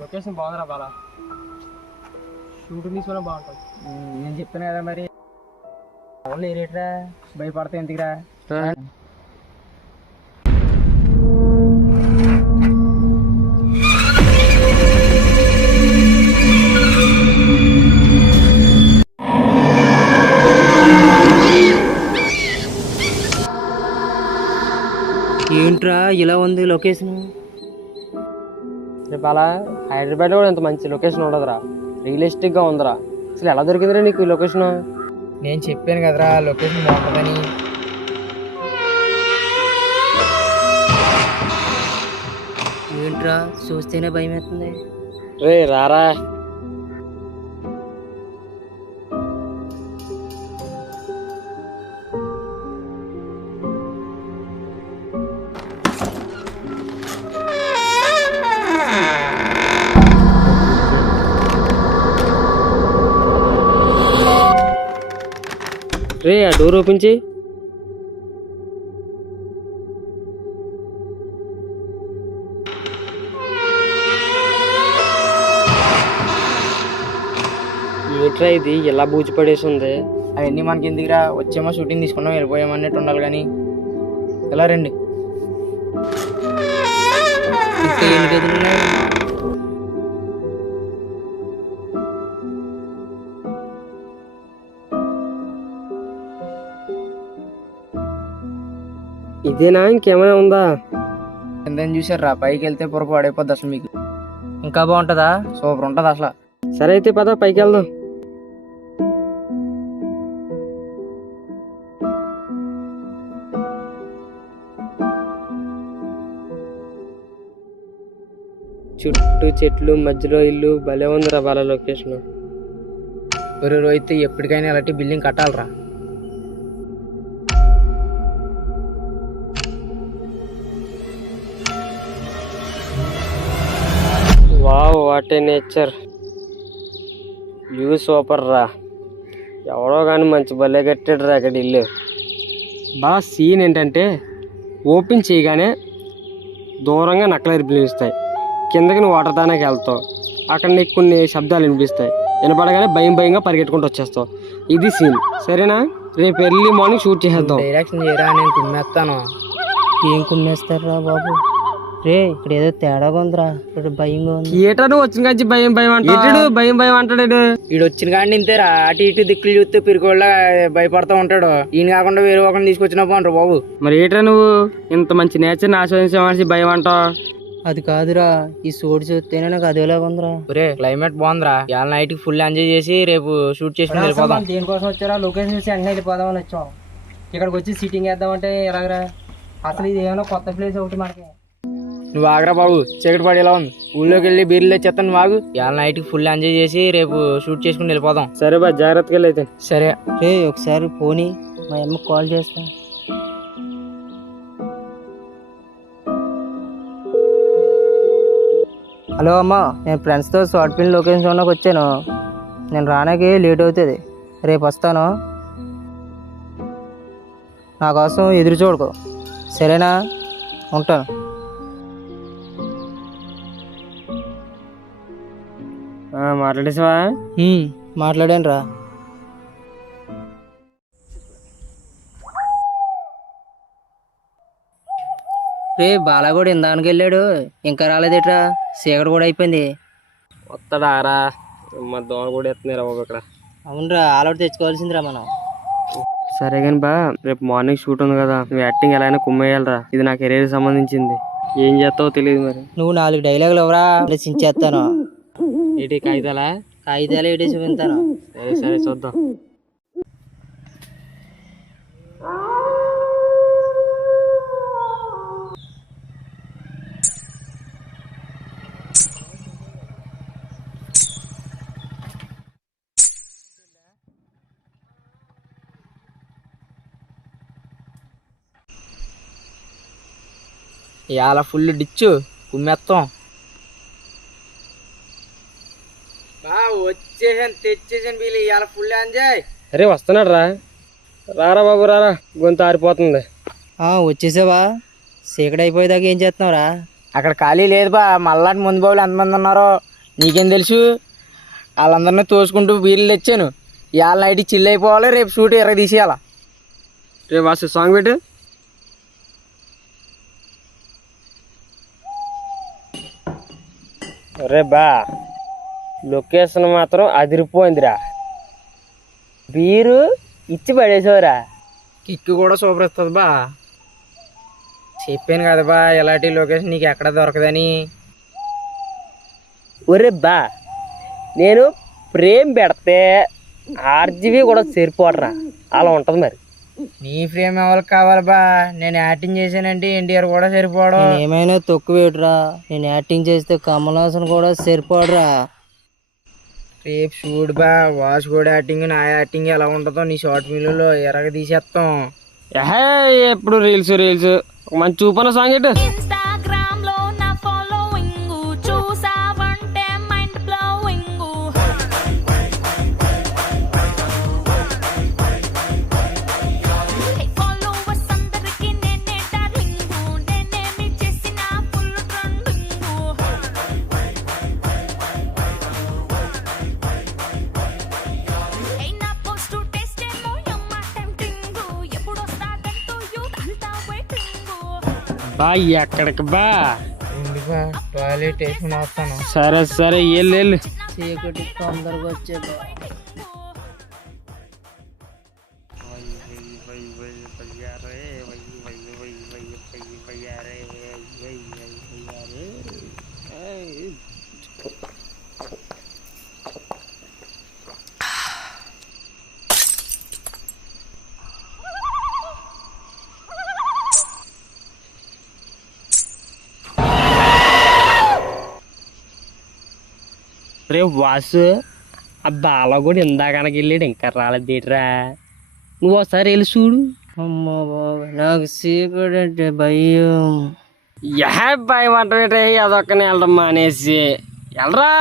Location బాగుందిరా Bala, shooting తీసుకున్నా బాగుంటుంది. నేను చెప్తాను కదా మరి. అవును ఏరేట్రా, భయపడతా ఎందుకురా. ఏంట్రా ఇలా ఉంది లొకేషన్? రేపు అలా హైదరాబాద్ కూడా ఇంత మంచి లొకేషన్ ఉండదురా, రియలిస్టిక్గా ఉందిరా. అసలు ఎలా దొరికిందిరా నీకు ఈ లొకేషన్? నేను చెప్పాను కదరా లొకేషన్ బాగుంటుందని. ఏంట్రా చూస్తేనే భయం అవుతుంది. రే రారా. రే ఆ డోర్ ఓపెన్ చేయి. ఏట్రా ఇది ఇలా బూచి పడేసి ఉంది? అవన్నీ మనకి ఎందుకురా, వచ్చేమో షూటింగ్ తీసుకున్నాం వెళ్ళిపోయామన్నట్టు ఉండాలి కానీ. ఎలా రండి. ఇదేనా ఇంకేమైనా ఉందా? ఎంతని చూసారా, పైకి వెళ్తే పొరపాటు పడైపోద్ది అసలు మీకు. ఇంకా బాగుంటుందా? సూపర్ ఉంటుంది అసలు. సరే అయితే పద పైకి వెళ్దాం. చుట్టూ చెట్లు మధ్యలో ఇల్లు, భలే ఉందిరా బాల లొకేషన్. ఒరే రోహిత్, ఎప్పటికైనా ఇలాంటి బిల్డింగ్ కట్టాలరా. Wow, what a nature, view super రా. ఎవడో కానీ మంచి భలే కట్టాడు రా అక్కడ ఇల్లు. బాగా సీన్ ఏంటంటే ఓపెన్ చేయగానే దూరంగా నక్కలు వినిపిస్తాయి, కిందకి నువ్వు వాటర్ దానికి వెళ్తావు, అక్కడ నీకు కొన్ని శబ్దాలు వినిపిస్తాయి, వినపడగానే భయం భయంగా పరిగెట్టుకుంటూ వచ్చేస్తావు. ఇది సీన్, సరేనా? రేపు ఎర్లీ మార్నింగ్ షూట్ చేసేద్దాం. డైరెక్షన్ చేయరా, నేను కుమ్మేస్తాను. ఏం కుమ్మేస్తారా బాబు? రే ఇక్కడ ఏదో తేడాగా ఉందిరా, ఇక్కడ భయంగా ఉంది. ఏటా నువ్వు వచ్చిన కాంచి భయం భయం అంటాడు, భయం భయం అంటాడు. ఈడు వచ్చిన కాడి ఇంతేరా, అటు ఇటు దిక్కులు చూస్తే పిరికోళ్ళ భయపడతా ఉంటాడు. ఈయన కాకుండా వేరే ఒకరిని తీసుకొచ్చినా బాగుంటారు బాబు. మరి ఏటా నువ్వు ఇంత మంచి నేచర్ని ఆస్వాదించే మనిషి భయం అంటావు? అది కాదురా, ఈ సోడి చూస్తేనే నాకు అదేలాగా ఉందిరా. ఒరే క్లైమేట్ బాగుందిరా, ఇవాళ నైట్ ఫుల్ ఎంజాయ్ చేసి రేపు షూట్ చేసుకుని వెళ్ళిపోదాం. దేనికోసం వచ్చారా? లొకేషన్ చూసి వెంటనే వెళ్ళిపోదామని వచ్చాం. ఇక్కడికి వచ్చి సిట్టింగ్ వేద్దామంటే ఎలాగరా? అసలు ఇది ఏమైనా కొత్త ప్లేస్ ఒకటి మనకి. నువ్వు ఆగరా బాబు, చీకటి పడేలా ఉంది. ఊళ్ళోకి వెళ్ళి బీర్లు తెచ్చేస్తాను నువ్వు ఆగు. ఇవాళ నైట్ ఫుల్ ఎంజాయ్ చేసి రేపు షూట్ చేసుకుని వెళ్ళిపోదాం. సరే బా, జాగ్రత్తగా వెళ్ళైతే. సరే రే, ఒకసారి పోనీ మా అమ్మకి కాల్ చేస్తా. హలో అమ్మ, నేను ఫ్రెండ్స్తో షార్ట్ ఫిల్మ్ లొకేషన్లోకి వచ్చాను. నేను రానాకి లేట్ అవుతుంది, రేపు వస్తాను. నా కోసం ఎదురు చూడకు, సరేనా? ఉంటాను. మాట్లాడేసావా? మాట్లాడాను రా. రే బాలా కూడా ఇందానికి వెళ్ళాడు, ఇంకా రాలేదేట్రా? చీకటి కూడా అయిపోయింది. వస్తాడా రా, మా దోమ కూడా ఎత్తున్నారా బాబు ఇక్కడ. అవునరా, ఆలోటి తెచ్చుకోవాల్సిందిరా మనం. సరే కానీ బా, రేపు మార్నింగ్ షూట్ ఉంది కదా, నువ్వు యాక్టింగ్ ఎలా అయినా కుమ్మేయాలరా. ఇది నా కెరీర్ సంబంధించింది. ఏం చేస్తావో తెలియదు మరి. నువ్వు 4 డైలాగులు ఎవరా చించేస్తాను. ఏంటి కాగితాలా? కాగితాలు ఏంటి చూపించాను. సరే సరే చూద్దాం. ఇవాళ ఫుల్ డిచ్చు కుమ్మేస్తాం. వచ్చేసాను, తెచ్చేసాను వీళ్ళు. ఇవాళ ఫుల్ ఎంజాయ్. అరే వస్తున్నాడు రా, రారా బాబు రారా, గొంతు ఆరిపోతుంది. వచ్చేసావా? చీకటి అయిపోయేదాకా ఏం చేస్తున్నావురా? అక్కడ ఖాళీ లేదు బా, మళ్ళాంటి ముందు బాబులు ఎంతమంది ఉన్నారో నీకేం తెలుసు. వాళ్ళందరినీ తోసుకుంటూ బీర్లు తెచ్చాను. ఇవాళ నైట్కి చిల్ అయిపోవాలి, రేపు షూట్ ఎర్ర తీసేయాల. రేపు వాసు సాంగ్ పెట్టు. రే బా, లొకేషన్ మాత్రం అదిరిపోయిందిరా. బీరు ఇచ్చి పడేసావురా. కిక్కు కూడా సూపర్ ఇస్తుంది బా. చెప్పాను కదా బా, ఇలాంటి లొకేషన్ నీకు ఎక్కడ దొరకదని. ఒరే బా, నేను ఫ్రేమ్ పెడితే ఆర్జీబీ కూడా సరిపోడరా, అలా ఉంటుంది మరి. నీ ఫ్రేమ్ ఎవరికి కావాలి బా, నేను యాక్టింగ్ చేశానంటే ఎన్టీఆర్ కూడా సరిపోవడం. ఏమైనా తొక్కువేట్రా, నేను యాక్టింగ్ చేస్తే కమల్ హాసన్ కూడా సరిపోడరా. రేపు చూడు బా, వాచ్ కూడా యాక్టింగ్ నా యాక్టింగ్ ఎలా ఉంటుందో నీ షార్ట్ ఫిల్మ్లో ఎరగ తీసేస్తాం. ఎప్పుడు రీల్స్ రీల్స్, ఒక మంచి చూపన సాంగ్ ఎట్టు. బా ఎక్కడికి బా, టాయిలెట్ వేసుకుని వస్తాను. సరే సరే వెళ్ళు వెళ్ళు. చీకటి తొందరగా వచ్చే బా. రే వాసు, ఆ బాల కూడా ఇందాకనకి వెళ్ళాడు, ఇంకా రాలేదు థియేటరా. నువ్వు ఒకసారి వెళ్ళి చూడు. అమ్మా బాబా, నాకు చీకటి అంటే భయం. భయం అంటే అదొక్కనే వెళ్ళడం మానేసి వెళ్ళరా.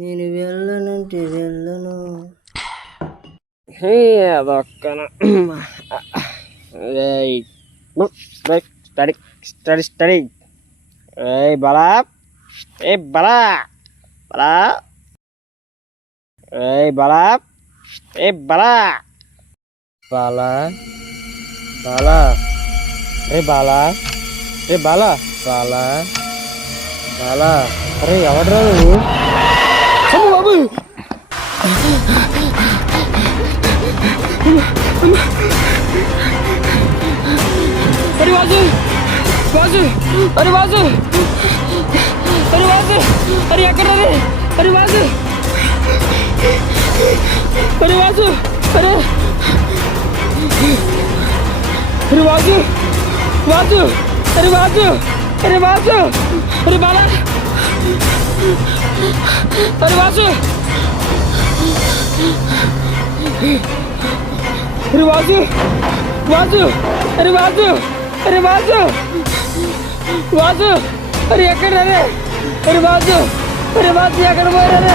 నేను వెళ్ళనంటే వెళ్ళను. అదొక్కన స్టడీ స్టడీ స్టడీ. బలా బలా బలా బలా బలా బాలా బాలా బాలా బాలా బాలా బాలా. అరే ఎవడరా నువ్వు? బాబు అరే వాసు వాసు, అరే వాసు, అరే వాసు, అరే ఎక్కడ రే? అరే వాసు, అరే వాసు, అరే అరే వాసు వాసు, అరే వాసు, అరే వాసు, అరే బాలా, అరే వాసు, అరే వాసు వాసు, అరే వాసు, అరే వాసు వాసు, అరే ఎక్కడ రే? అరే వాసు, అరే వాసు ఎక్కడ పోయారా రే?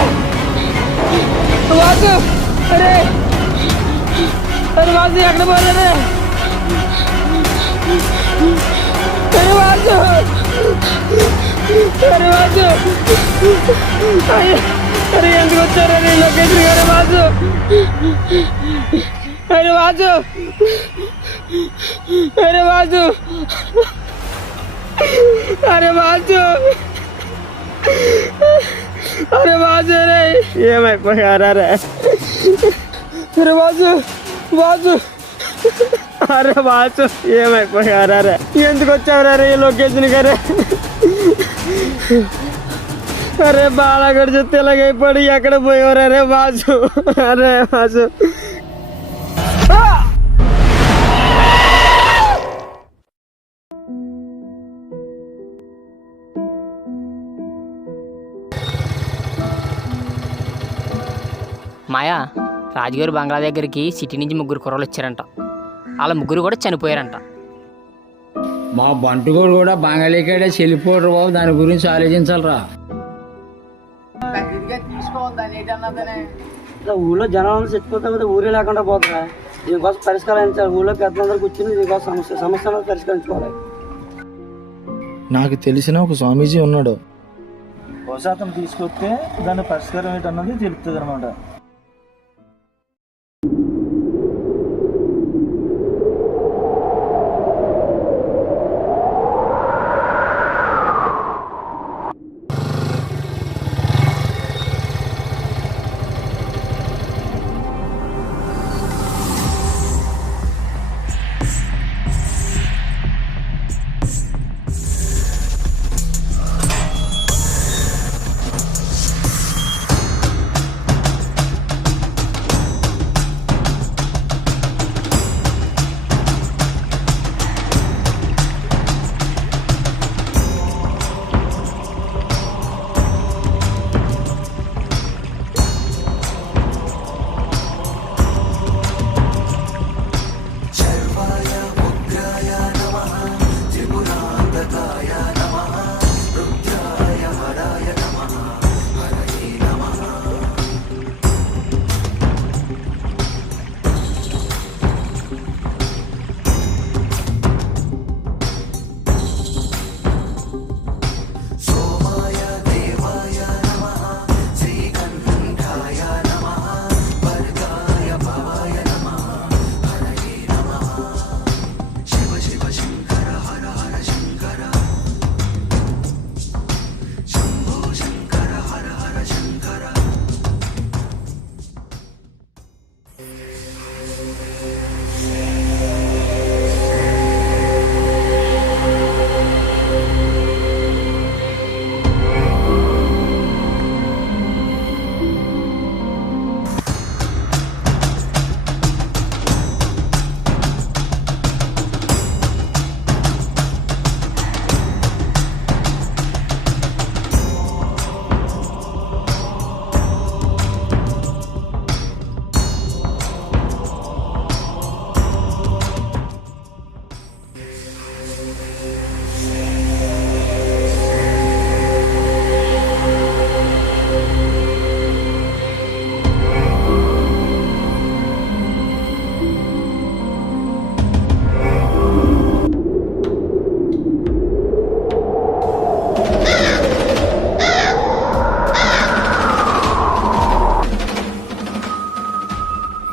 వాసు, అరే అరే వాసు ఎక్కడ పోయారా రే? అరే వాసు, అరే వాసు, అరే ఎందుకు వచ్చారా రే లొకేషన్? అరే వాసు, అరే వాసు, అరే వాసు, అరే వాసు, అరే వాసు రే ఏమైపోయారా రే? అరే వాసు వాసు, అరే వాసు ఏమైపోయారా రే? ఎందుకు వచ్చావురా రే ఈ లొకేషన్ గారే? అరే బాలాగడ చూస్తే ఇలాగైపోయి ఎక్కడ పోయేవారా రే వాసు? అరే వాసు, మాయా, రాజుగారు బంగ్లా దగ్గరికి సిటీ నుంచి 3 కుర్రలు వచ్చారంట. వాళ్ళ 3 కూడా చనిపోయారంట. మా బంటుగోడు కూడా బంగాళీకాడే చెల్లిపోడు బాబు, దాని గురించి ఆలోచించాలరా. ఊళ్ళో జనాలు చచ్చిపోతా కదా, ఊరే లేకుండా పోతుందా? దీనికోసం పరిష్కరించాలి. ఊళ్ళో పెద్దలందరూ కూర్చుని దీనికోసం సమస్యను పరిష్కరించుకోవాలి. నాకు తెలిసిన ఒక స్వామీజీ ఉన్నాడు. బహుశా అతను తీసుకొస్తే దాని పరిష్కారం ఏంటన్నది తెలుస్తుంది అనమాట.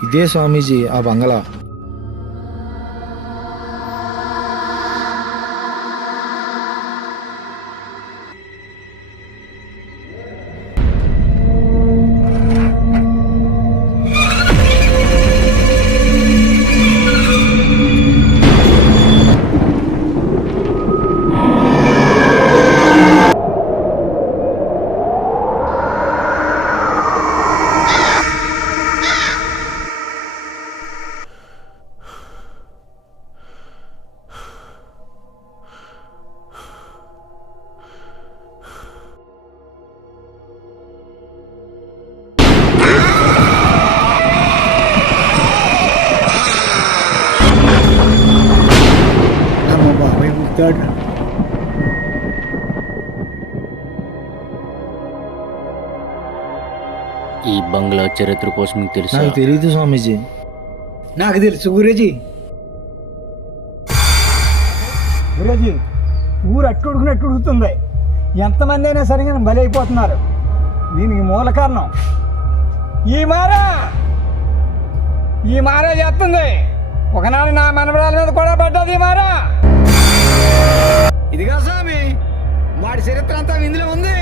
ఇదే స్వామీజీ ఆ బంగళా. ఈ బంగ్లా చరిత్ర కోసం మీకు తెలుసా? నాకు తెలియదు స్వామీజీ. నాకు తెలుసు గురూజీ. గురూజీ, ఊరు అట్టుడుకున్నట్టు ఉడుకుతుంది. ఎంతమంది అయినా సరిగా బలైపోతున్నారు. దీనికి మూల కారణం ఈ మారా చేస్తుంది. ఒకనాడు నా మనవరాల మీద కూడా పడ్డది ఈ మారా. ఇదిగా స్వామి, వాడి చరిత్ర అంతా ఇందులో ఉంది.